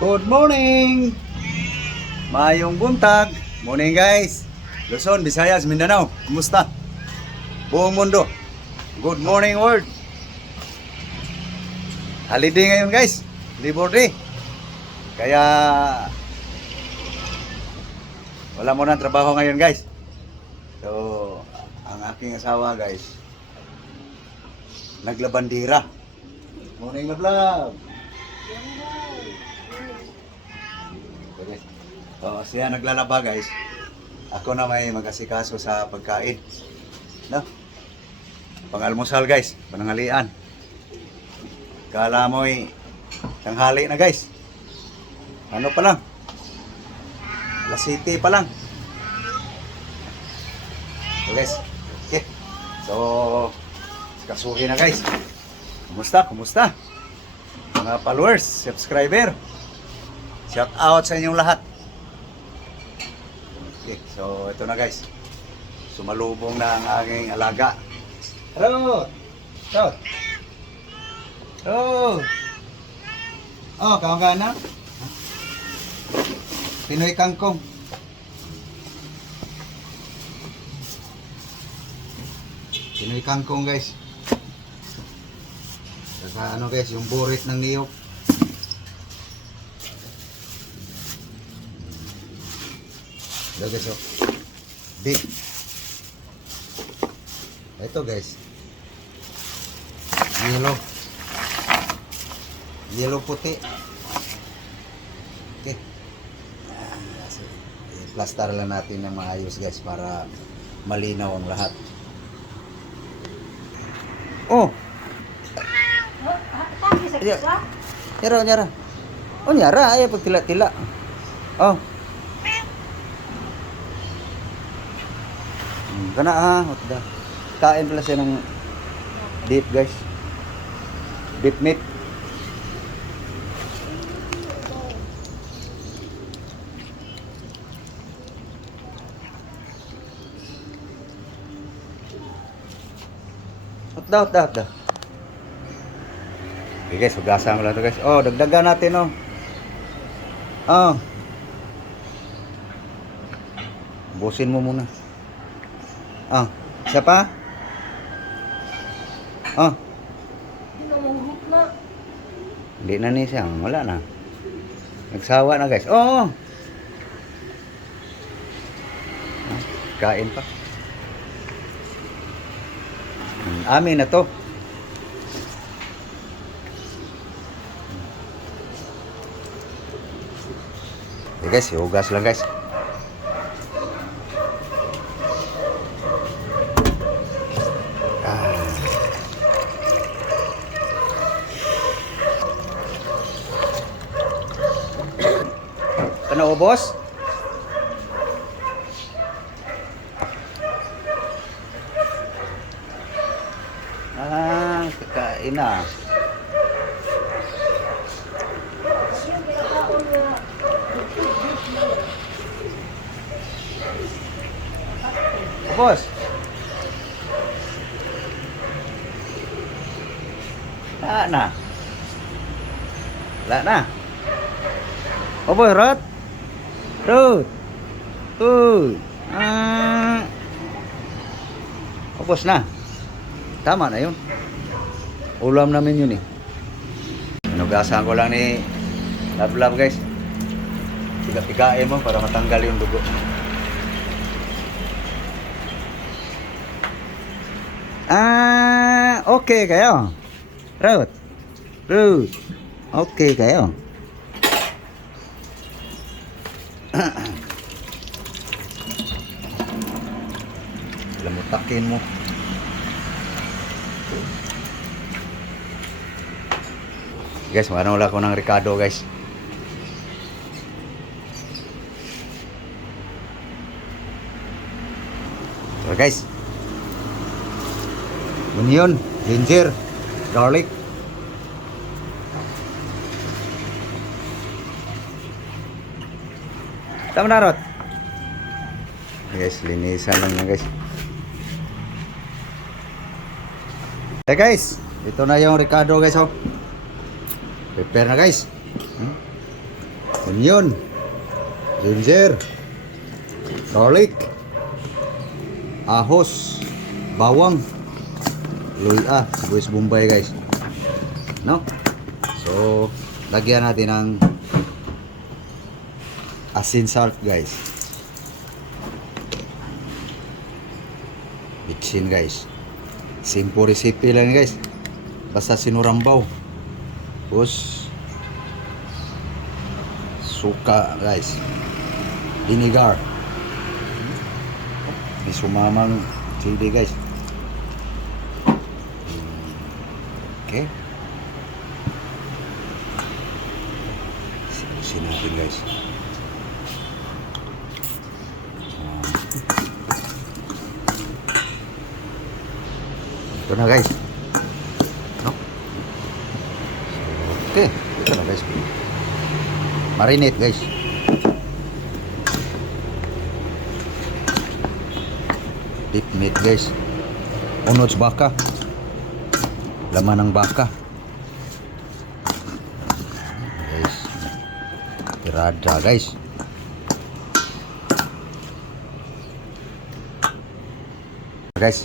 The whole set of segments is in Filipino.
Good morning! Mayong buntag. Morning guys. Luzon, Visayas, Mindanao. Kumusta? Buong mundo. Good morning world. Holiday ngayon guys. Labor Day. Kaya wala mo ng trabaho ngayon guys. So, ang aking asawa guys, naglabandira. Morning na vlog. So, siya naglalaba guys. Ako na may mag-asikaso sa pagkain. No? Pang-almusal guys, pananghalian. Kala mo'y tanghali na guys. Ano pa lang? Alas 7 pa lang. So guys, okay. So, kasuhin na guys. Kumusta? Kumusta? Mga followers, subscriber. Shout out sa inyong lahat. Okay, so ito na guys. Sumalubong na ang aking alaga. Hello! Hello! Hello! Oh, kawan ka na? Pinoy kangkong. Pinoy kangkong guys. Saka ano guys, yung burit ng niyok. Ito guys, oh. Big. Ito guys. Yellow. Yellow puti. Okay. I-plaster lang natin ng maayos guys para malinaw ang lahat. Oh. Nyara, nyara. Oh, nyara. Ay, pagtila-tila. Oh. Kana ha. Kain pala siya ng beef guys. Beef meat. Hotda. Okay guys, hugasan ko lang ito guys. Oh, dagdagan natin oh. Oh. Busin mo muna. Ah, isa pa? Ah. Hindi na ni siyang, wala na. Nagsawa na guys. Oh. Ah, kain pa. Amin na to. Okay guys, hugas lang guys. Ano ubos? Kakain na. Ubos. Wala na. Wala na. Ubos, Rod. Rod. Ubos na. Tama na yun. Ulam namin yun eh. Inugasan ko lang ni Love guys. Tiga-tigain mo para matanggal yung dugo. Okay kayo. Rod. Okay kayo. Lamutakin mo. Guys, wala ko ng Ricardo guys. So guys, onion, ginger, garlic. Tama na Rod. Guys, linisan lang guys. Hey guys, ito na yung Ricardo guys oh. Prepare na guys. onion, ginger, garlic, ahos, bawang, luya, sibuyas bombay guys. No? So, lagyan natin ng asin salt guys. Bitsin guys. Simple recipe lang guys. Basta sinurambaw. Tapos suka guys. Vinegar. May sumamang chili guys. Okay. Sinusin natin guys. Ito na guys. No? Okay. Ito na guys. Marinate guys. Deep meat guys. Unots baka. Laman ng baka. Guys. Tirada guys. Guys.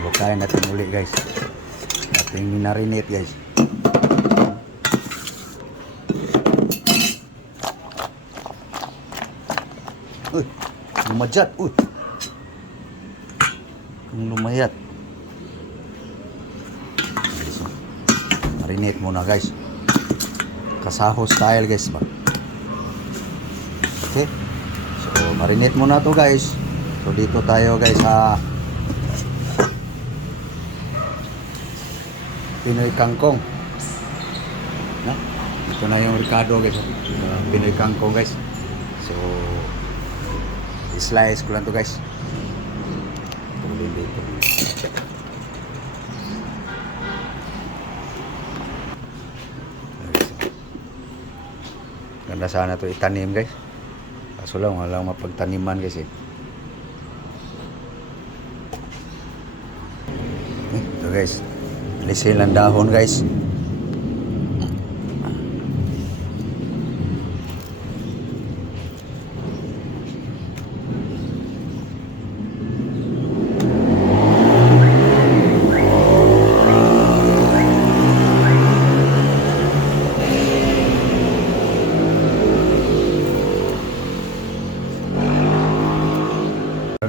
Bukain natin ulit guys. Ating minarinate guys. Uy, lumadyat. Uy. Lumayat. Marinate muna guys. Kasaho style guys ba. Okay. So marinate muna to guys. So dito tayo guys sa Pinoy kangkong. No? Ito na yung Ricardo guys. Pinoy kangkong guys. So slice ko lang to guys. Tulin dito. Ganda sana to itanim guys. Kaso lang walang mapagtaniman guys eh. Ito guys. Lisin lang dahon guys.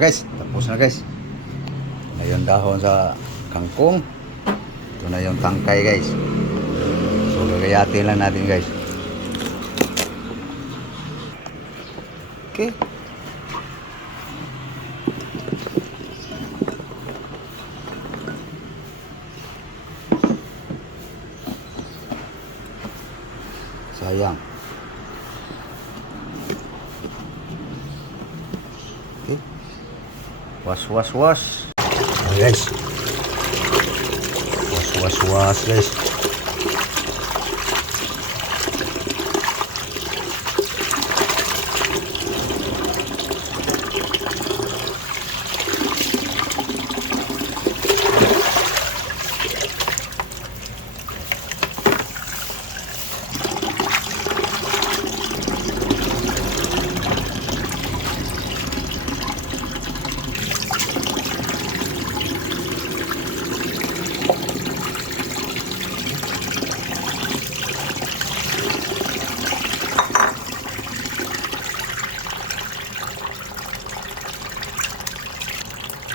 Guys, tapos na guys. Ngayon dahon sa kangkong. Ito na yung tangkay guys. So gagayatin lang natin guys. Okay. Sayang. Okay. Was. Oh, guys. Was guys.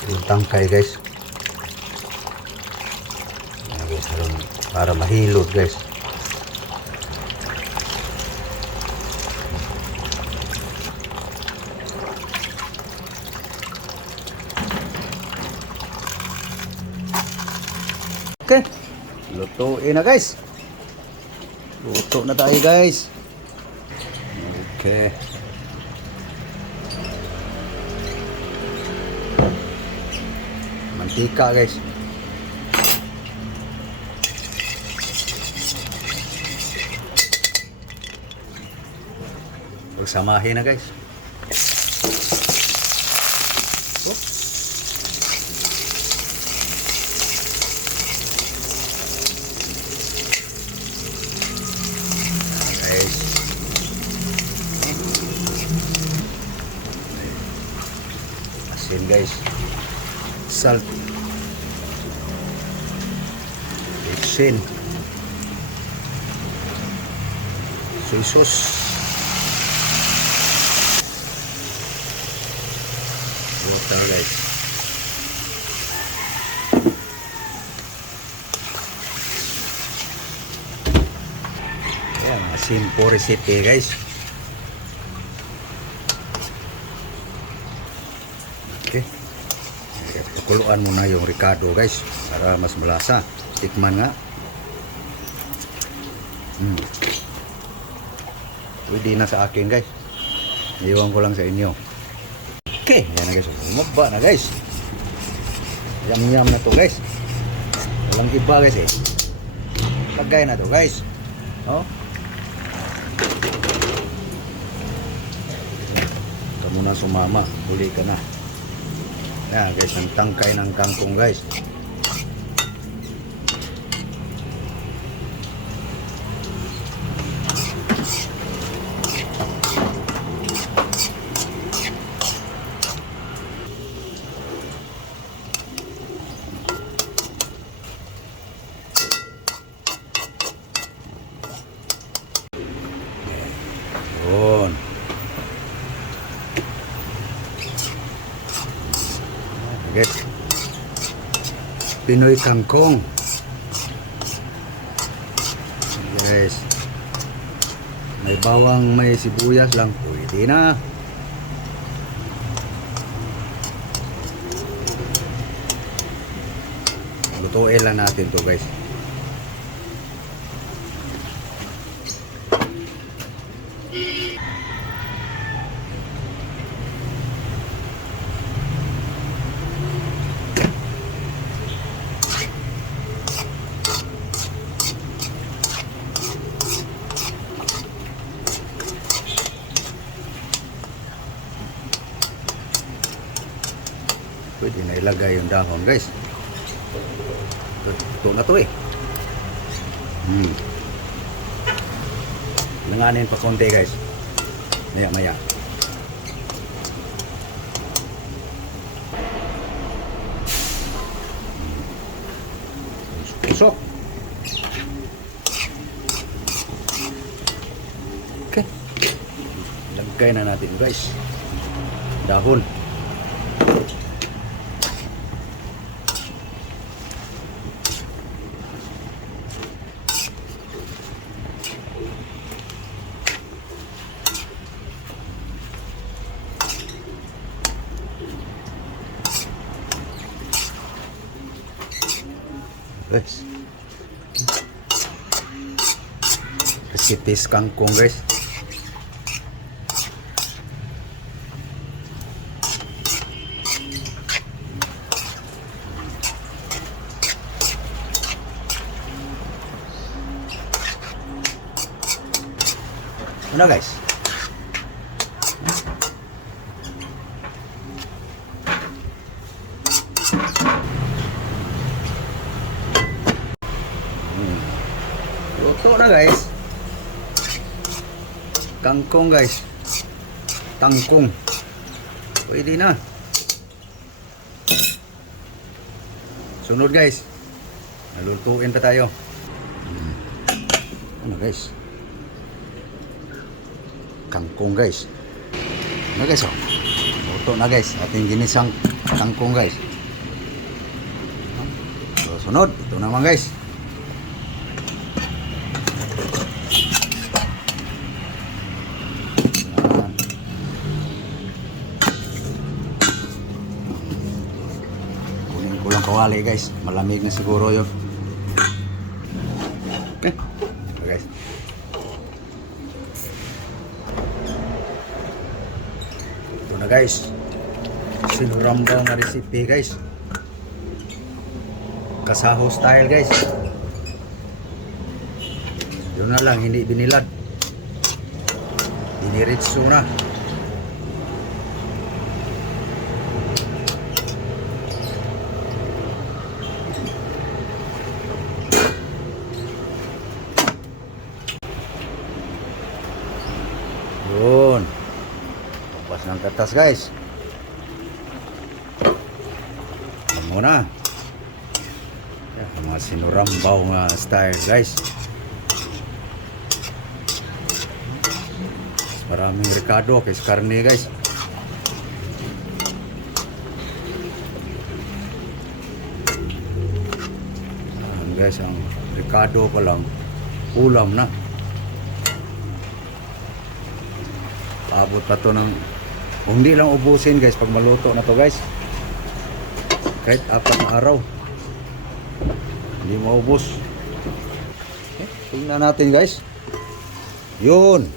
Yung tangkay guys. Ayan guys, para mahilot guys. Okay, lutuin na guys. Luto na tayo guys. Okay. Mantika guys. Pagsamahin na guys. Oh. Guys. guys. Salt. Bitsin. Soy sauce. Water guys. Yan, simple recipe guys. Okay. Pakuluan muna yung ricado guys para mas malasa. Tikman nga. Pwede na sa akin guys. Iwan ko lang sa inyo. Okay, yan na guys. Umaba na guys. Yum na to guys. Walang iba guys eh. Lagay na to guys. Oh. Kamu na sumama. Huli ka na. Yan guys, ang tangkay ng kangkong guys. Yun. Guys. Pinoy kangkong. Guys. May bawang, may sibuyas lang. Pwede na. Lutuin lang natin to guys. Pwede na ilagay yung dahon guys. Ito na to eh. Langanin pa konti guys. Maya maya. Pusok. Okay. Lagay na natin guys. Dahon. Guys, recipes kangkong guys. Ano guys? Luto na guys. Kangkong guys. Tangkong. Pwede na. Sunod guys. Nalutuin pa tayo. Ano guys? Kangkong guys. Ano guys oh? Luto na guys. Ating ginisang kangkong guys. So, sunod. Ito naman guys. Kulang kawali guys, malamig na siguro yun. Okay, guys. Ito na guys, sinurambang na recipe guys, kasaho style guys. Yun na lang, hindi binilad, diniritso na. Yun. Tapos ng katas guys. Muna. Mga sinurambaw nga style guys. Maraming Ricardo kay karne guys. Guys, ang Ricardo pa lang ulam na. Abot pa to ng hindi lang ubusin guys pag maluto na to guys. Kahit 4 na araw hindi maubos. Tingnan natin guys. Yun.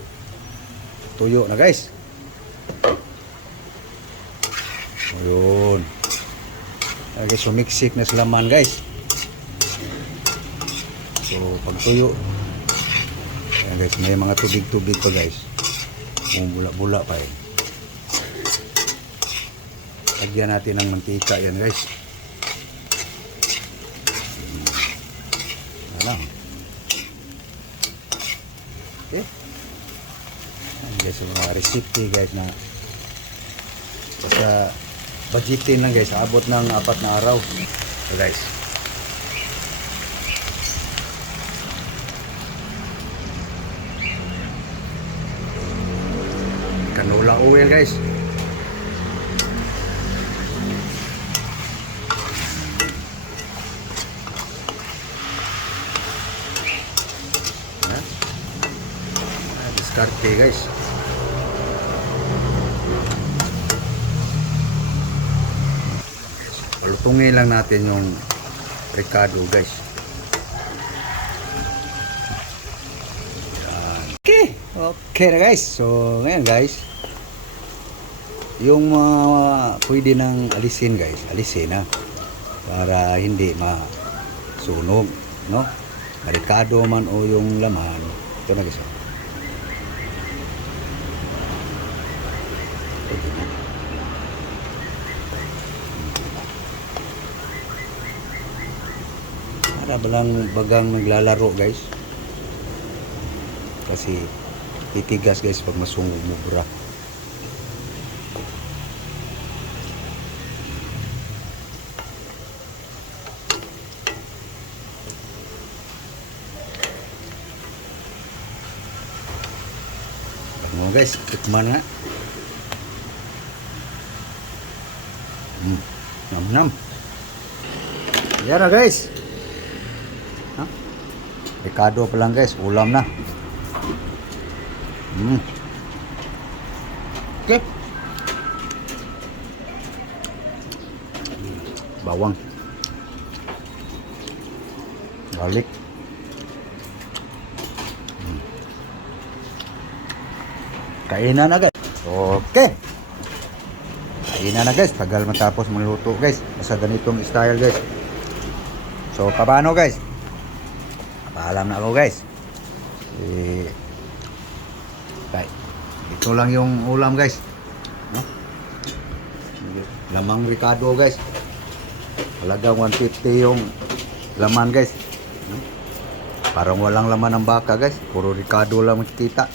Tuyo na guys. Yun. Okay, sumiksik na sa laman guys. So, pag tuyo, ayan guys, may mga tubig-tubig pa guys. Bula-bula pa eh. Lagyan natin ng mantika yan guys. Alam. Okay. Ayan guys, yung mga recipe guys na basta budgetin lang guys, abot ng 4 na araw. So guys. Canola oil guys. Diskarte guys. Palutungin lang natin yung Ricardo guys. Okay. Okay na guys. So ngayon guys, yung pwede nang alisin guys, alisin na para hindi masunog, no? Ricardo man o yung laman. Ito na guys. Para bagang naglalaro guys. Kasi titigas guys pag masumubra. Ano guys, tikman nga. Nam-nam. Yan na guys. Ricardo pa lang guys, ulam na. Okay. Bawang. Garlic. Kainan na guys. Okay. Kainan na guys. Tagal matapos maluto guys. Sa ganitong style guys. So, paano guys? Paalam na ako guys. Ito lang yung ulam guys, no? Lamang Ricardo guys. Halagang 150 yung laman guys, no? Parang walang laman ng baka guys. Puro Ricardo lang makikita.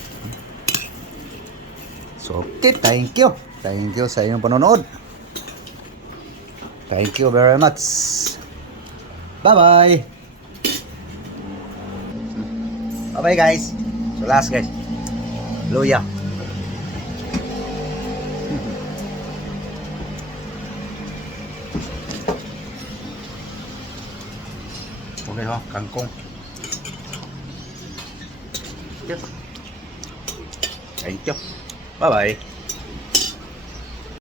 So okay, thank you. Thank you sa inyong panonood. Thank you very much. Bye-bye. Bye-bye guys. So last guys. Luya. Okay ho, kangkong. Thank you. Bye-bye.